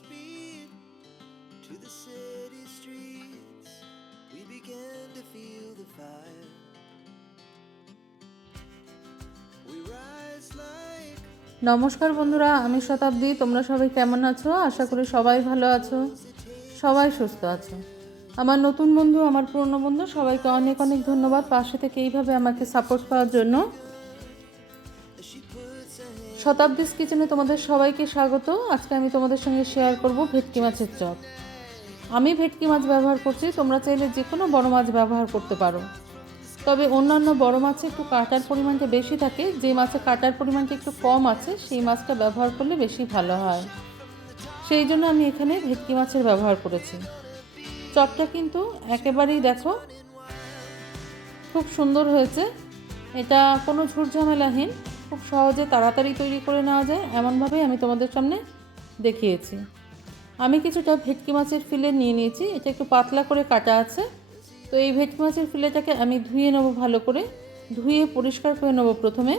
speed to the city streets. We began to feel the fire. নমস্কার বন্ধুরা, আমি শতাব্দী, তোমরা সবাই কেমন আছো আশা করি সবাই ভালো আছো, সবাই সুস্থ আছো আমার নতুন বন্ধু, আমার পুরনো বন্ধু, সবাইকে অনেক অনেক ধন্যবাদ পাশে থেকে এইভাবে আমাকে সাপোর্ট করার জন্য শতাব্দীস কিচেনে তোমাদের সবাইকে স্বাগত। আজকে আমি তোমাদের সঙ্গে শেয়ার করব ভেটকি মাছের চপ। আমি ভেটকি মাছ ব্যবহার করছি, তোমরা চাইলে যে কোনো বড় মাছ ব্যবহার করতে পারো। তবে অন্যান্য বড় মাছে একটু কাটার পরিমাণটা বেশি থাকে, যে মাছে কাটার পরিমাণটা একটু কম আছে, সেই মাছটা ব্যবহার করলে বেশি ভালো হয়। সেই জন্য আমি এখানে ভেটকি মাছের ব্যবহার করেছি। চপটা কিন্তু একেবারেই দেখো, খুব সুন্দর হয়েছে। এটা কোনো ঝুটঝামেলাহীন খুব সহজে তাড়াতাড়ি তৈরি করে নেওয়া যায়, এমনভাবেই আমি তোমাদের সামনে দেখিয়েছি। আমি কিছুটা ভেটকি মাছের ফিলে নিয়ে নিয়েছি, এটা একটু পাতলা করে কাটা আছে। তো এই ভেটকি মাছের ফিলেটাকে আমি ধুয়ে নেব ভালো করে, ধুয়ে পরিষ্কার করে নেব প্রথমে।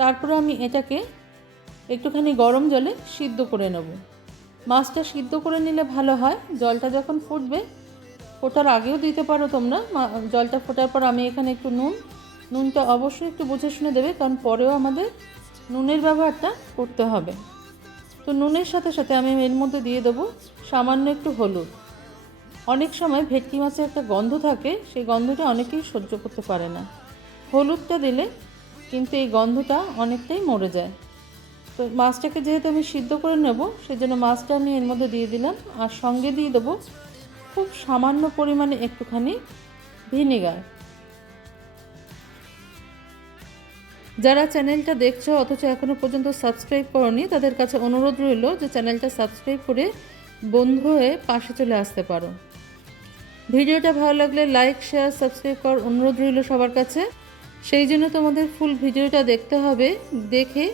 তারপরে আমি এটাকে একটুখানি গরম জলে সিদ্ধ করে নেব। মাছটা সিদ্ধ করে নিলে ভালো হয়, জলটা যখন ফুটবে, ফোটার আগেও দিতে পারো তোমরা জলটা ফোটার পর আমি এখানে একটু নুন নুনটা অবশ্যই একটু বুঝে শুনে দেবে, কারণ পরেও আমাদের নুনের ব্যবহারটা করতে হবে। তো নুনের সাথে সাথে আমি এর মধ্যে দিয়ে দেবো সামান্য একটু হলুদ। অনেক সময় ভেটকি মাছের একটা গন্ধ থাকে, সেই গন্ধটা অনেকেই সহ্য করতে পারে না। হলুদটা দিলে কিন্তু এই গন্ধটা অনেকটাই মরে যায়। তো মাছটাকে যেহেতু আমি সিদ্ধ করে নেব, সেজন্য মাছটা আমি এর মধ্যে দিয়ে দিলাম। আর সঙ্গে দিয়ে দেবো খুব সামান্য পরিমাণে একটুখানি ভিনেগার। যারা চ্যানেলটা দেখছ, অথচ এখনও পর্যন্ত সাবস্ক্রাইব করনি, তাদের কাছে অনুরোধ রইল যে চ্যানেলটা সাবস্ক্রাইব করে বন্ধু হয়ে পাশে চলে আসতে পারো। ভিডিওটা ভালো লাগলে লাইক, শেয়ার, সাবস্ক্রাইব করার অনুরোধ রইল সবার কাছে। সেই জন্য তোমাদের ফুল ভিডিওটা দেখতে হবে, দেখে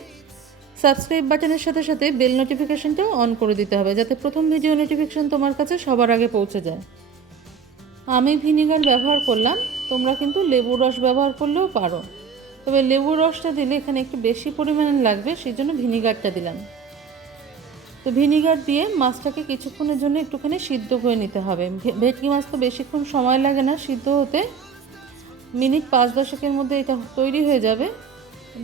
সাবস্ক্রাইব বাটনের সাথে সাথে বেল নোটিফিকেশনটাও অন করে দিতে হবে, যাতে প্রথম ভিডিও নোটিফিকেশন তোমার কাছে সবার আগে পৌঁছে যায়। আমি ভিনিগার ব্যবহার করলাম, তোমরা কিন্তু লেবুর রস ব্যবহার করলেও পারো। তবে লেবুর রসটা দিলে এখানে একটু বেশি পরিমাণে লাগবে সেই জন্য ভিনিগারটা দিলাম। তো ভিনিগার দিয়ে মাছটাকে কিছুক্ষণের জন্য একটুখানি সিদ্ধ করে নিতে হবে। ভেটকি মাছ তো বেশিক্ষণ সময় লাগে না সিদ্ধ হতে। মিনিট পাঁচ দশকের মধ্যে এটা তৈরি হয়ে যাবে।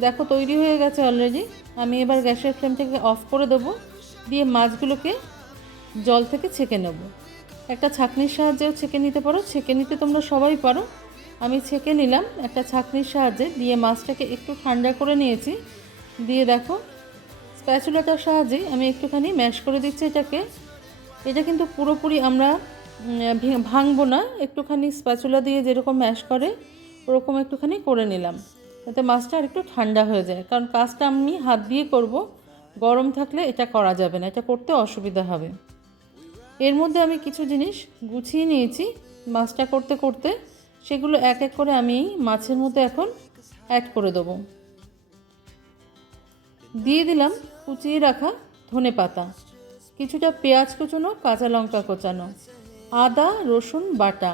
দেখো তৈরি হয়ে গেছে অলরেডি আমি এবার গ্যাসের ফ্লেমটাকে অফ করে দেবো, দিয়ে মাছগুলোকে জল থেকে ছেঁকে নেব। একটা ছাঁকনির সাহায্যেও ছেঁকে নিতে পারো। ছেঁকে নিতে তোমরা সবাই পারো। আমি ছেঁকে নিলাম একটা ছাঁকনির সাহায্যে। দিয়ে মাছটাকে একটু ঠান্ডা করে নিয়েছি। দিয়ে দেখো, স্প্যাচুলাটার সাহায্যে আমি একটুখানি ম্যাশ করে দিচ্ছি এটাকে। এটা কিন্তু পুরোপুরি আমরা ভাঙবো না। একটুখানি স্প্যাচুলা দিয়ে যেরকম ম্যাশ করে, ওরকম একটুখানি করে নিলাম। যাতে মাছটা আর একটু ঠান্ডা হয়ে যায়। কারণ কাজটা আমি হাত দিয়ে করব, গরম থাকলে এটা করা যাবে না। এটা করতে অসুবিধা হবে। এর মধ্যে আমি কিছু জিনিস গুছিয়ে নিয়েছি মাছটা করতে করতে। সেগুলো এক এক করে আমি মাছের মধ্যে এখন অ্যাড করে দেবো। দিয়ে দিলাম কুচিয়ে রাখা ধনে পাতা, কিছুটা পেঁয়াজ কুচোনো, কাঁচা লঙ্কা কোচানো, আদা, রসুন বাটা।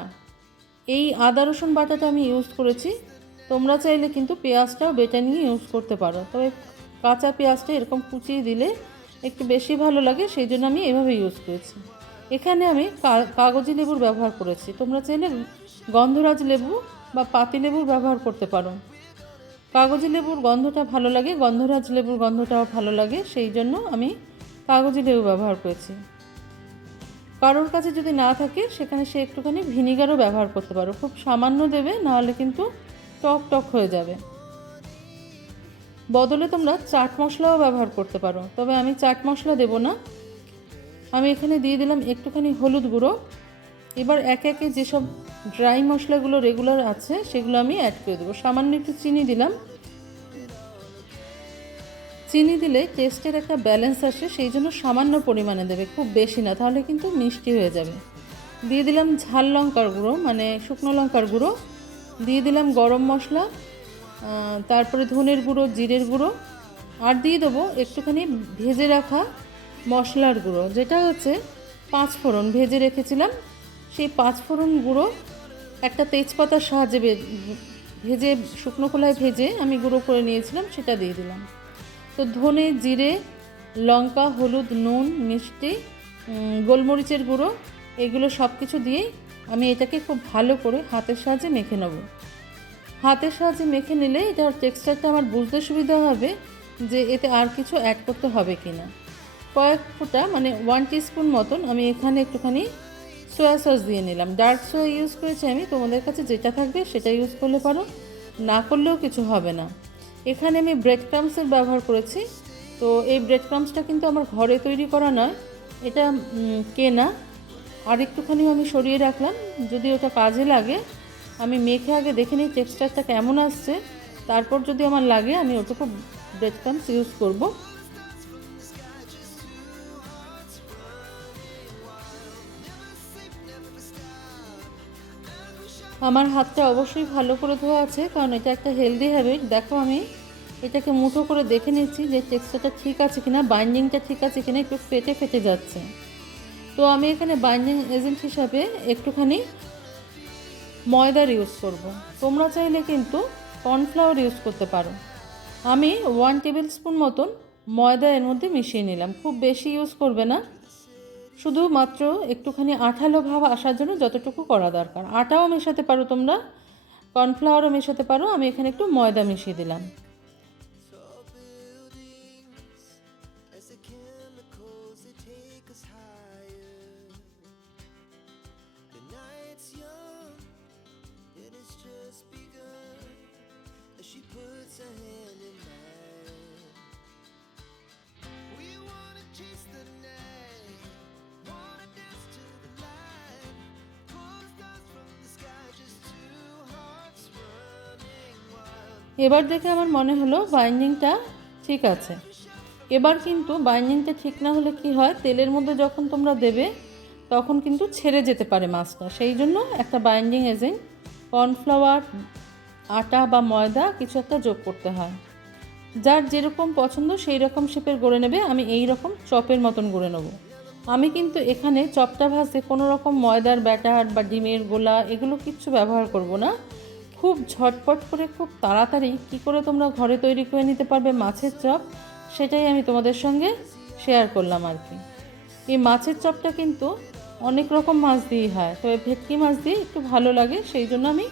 এই আদা, রসুন বাটাটা আমি ইউজ করেছি। তোমরা চাইলে কিন্তু পেঁয়াজটাও বেটা নিয়ে ইউজ করতে পারো। তবে কাঁচা পেঁয়াজটা এরকম কুচিয়ে দিলে একটু বেশি ভালো লাগে, সেই জন্য আমি এভাবে ইউজ করেছি। এখানে আমি কাগজি লেবুর ব্যবহার করেছি। তোমরা চাইলে গন্ধরাজ লেবু বা পাতি লেবুর ব্যবহার করতে পারো। কাগজি লেবুর গন্ধটা ভালো লাগে, গন্ধরাজ লেবুর গন্ধটাও ভালো লাগে, সেই জন্য আমি কাগজি লেবু ব্যবহার করেছি। কারোর কাছে যদি না থাকে, সেখানে সে একটুখানি ভিনিগারও ব্যবহার করতে পারো। খুব সামান্য দেবে, নাহলে কিন্তু টক টক হয়ে যাবে। বদলে তোমরা চাট মশলাও ব্যবহার করতে পারো। তবে আমি চাট মশলা দেব না। আমি এখানে দিয়ে দিলাম একটুখানি হলুদ গুঁড়ো। এবার একে একে যেসব ড্রাই মশলাগুলো রেগুলার আছে, সেগুলো আমি অ্যাড করে দেবো। সামান্য একটু চিনি দিলাম। চিনি দিলে টেস্টের একটা ব্যালেন্স আসে, সেই জন্য সামান্য পরিমাণে দেবে, খুব বেশি না, তাহলে কিন্তু মিষ্টি হয়ে যাবে। দিয়ে দিলাম ঝাল লঙ্কার গুঁড়ো মানে শুকনো লঙ্কার গুঁড়ো। দিয়ে দিলাম গরম মশলা তারপরে ধনের গুঁড়ো, জিরের গুঁড়ো। আর দিয়ে দেবো একটুখানি ভেজে রাখা মশলার গুঁড়ো, যেটা হচ্ছে পাঁচ ফোড়ন ভেজে রেখেছিলাম। সেই পাঁচ ফোড়ন গুঁড়ো একটা তেজপাতার সাহায্যে ভেজে শুকনো খোলায় ভেজে আমি গুঁড়ো করে নিয়েছিলাম, সেটা দিয়ে দিলাম। তো ধনে, জিরে, লঙ্কা, হলুদ, নুন, মিষ্টি গোলমরিচের গুঁড়ো, এগুলো সব কিছু দিয়েই আমি এটাকে খুব ভালো করে হাতের সাহায্যে মেখে নেব। হাতের সাহায্যে মেখে নিলে এটার টেক্সচারটা আমার বুঝতে সুবিধা হবে যে এতে আর কিছু অ্যাড করতে হবে কি না কয়েক ফোঁটা মানে ওয়ান টিস্পুন মতন আমি এখানে একটুখানি সয়া সস দিয়ে নিলাম। ডার্ক সয়া ইউজ করেছি আমি, তোমাদের কাছে যেটা থাকবে সেটা ইউজ করলে পারো, না করলেও কিছু হবে না। এখানে আমি ব্রেড ক্রামসের ব্যবহার করেছি। তো এই ব্রেড ক্রামসটা কিন্তু আমার ঘরে তৈরি করা নয়, এটা কেনা। আর একটুখানি আমি সরিয়ে রাখলাম, যদি ওটা কাজে লাগে। আমি মেখে আগে দেখে নিই টেক্সচারটা কেমন আসছে, তারপর যদি আমার লাগে, আমি ওটুকু ব্রেড ক্রামস ইউজ করব। আমার হাতটা অবশ্যই ভালো করে ধোয়া আছে, কারণ এটা একটা হেলদি হ্যাবিট দেখো আমি এটাকে মুঠো করে দেখে নিচ্ছি যে টেক্সচারটা ঠিক আছে কিনা বাইন্ডিংটা ঠিক আছে কিনা, একটু ফেটে ফেটে যাচ্ছে। তো আমি এখানে বাইন্ডিং এজেন্ট হিসাবে একটুখানি ময়দার ইউজ করব। তোমরা চাইলে কিন্তু কর্নফ্লাওয়ার ইউজ করতে পারো। আমি ওয়ান টেবিল স্পুন মতন ময়দা এর মধ্যে মিশিয়ে নিলাম। খুব বেশি ইউজ করবে না। শুধুমাত্র একটুখানি আঠালো ভাব আসার জন্য যতটুকু করা দরকার। আটাও মেশাতে পারো তোমরা, কর্নফ্লাওয়ারও মেশাতে পারো, আমি এখানে একটু ময়দা মিশিয়ে দিলাম। Tall buildings as the এবার দেখে আমার মনে হলো বাইন্ডিংটা ঠিক আছে। এবার কিন্তু বাইন্ডিংটা ঠিক না হলে কি হয়? তেলের মধ্যে যখন তোমরা দেবে, তখন কিন্তু ছেড়ে যেতে পারে মাছটা। সেই জন্য একটা বাইন্ডিং এজেন্ট কর্নফ্লাওয়ার আটা বা ময়দা কিছু একটা যোগ করতে হয়। যার যেরকম পছন্দ সেই রকম শেপের গড়ে নেবে। আমি এই রকম চপের মতন গড়ে নেব। আমি কিন্তু এখানে চপটা ভাজতে কোনো রকম ময়দার ব্যাটার বা ডিমের গোলা এগুলো কিচ্ছু ব্যবহার করব না। খুব ঝটপট করে, খুব তাড়াতাড়ি কি করে তোমরা ঘরে তৈরি করে নিতে পারবে মাছের চপ, সেটাই আমি তোমাদের সঙ্গে শেয়ার করলাম আর কি। এই মাছের চপটা কিন্তু অনেক রকম মাছ দিয়েই হয়, তবে ভেটকি মাছ দিয়ে একটু ভালো লাগে, সেই জন্য আমি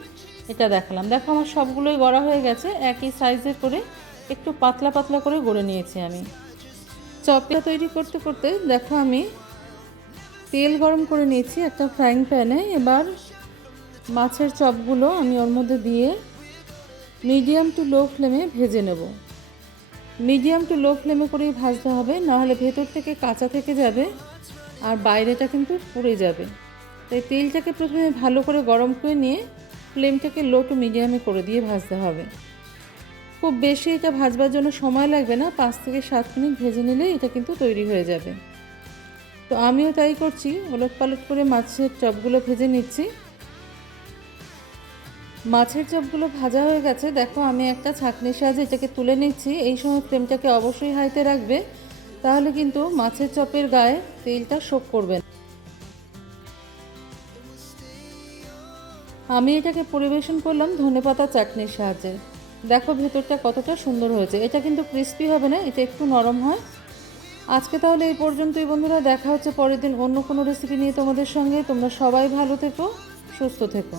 এটা দেখালাম। দেখো আমার সবগুলোই গড়া হয়ে গেছে, একই সাইজের করে একটু পাতলা পাতলা করে গড়ে নিয়েছি আমি। চপটা তৈরি করতে করতে দেখো আমি তেল গরম করে নিয়েছি একটা ফ্রাইং প্যানে এবার মাছের চপগুলো আমি ওর মধ্যে দিয়ে মিডিয়াম টু লো ফ্লেমে ভেজে নেব। মিডিয়াম টু লো ফ্লেমে করেই ভাজতে হবে, নাহলে ভেতর থেকে কাঁচা থেকে যাবে আর বাইরেটা কিন্তু পুড়ে যাবে। তাই তেলটাকে প্রথমে ভালো করে গরম করে নিয়ে ফ্লেমটাকে লো টু মিডিয়ামে করে দিয়ে ভাজতে হবে। খুব বেশি এটা ভাজবার জন্য সময় লাগবে না, পাঁচ থেকে সাত মিনিট ভেজে নিলে এটা কিন্তু তৈরি হয়ে যাবে। তো আমিও তাই করছি, ওলট পালট করে মাছের চপগুলো ভেজে নিচ্ছি। মাছের চপগুলো ভাজা হয়ে গেছে। দেখো, আমি একটা ছাঁকনির সাহায্যে এটাকে তুলে নিচ্ছি। এই সময় ফ্লেমটাকে অবশ্যই হাইতে রাখবে। তাহলে কিন্তু মাছের চপের গায়ে তেলটা শোক করবে না। আমি এটাকে পরিবেশন করলাম ধনেপাতা চাটনির সাহায্যে। দেখো, ভেতরটা কতটা সুন্দর হয়েছে। এটা কিন্তু ক্রিস্পি হবে না, এটা একটু নরম হয়। আজকে তাহলে এই পর্যন্তই বন্ধুরা। দেখা হচ্ছে পরের দিন অন্য কোনো রেসিপি নিয়ে তোমাদের সঙ্গে। তোমরা সবাই ভালো থেকো, সুস্থ থেকো।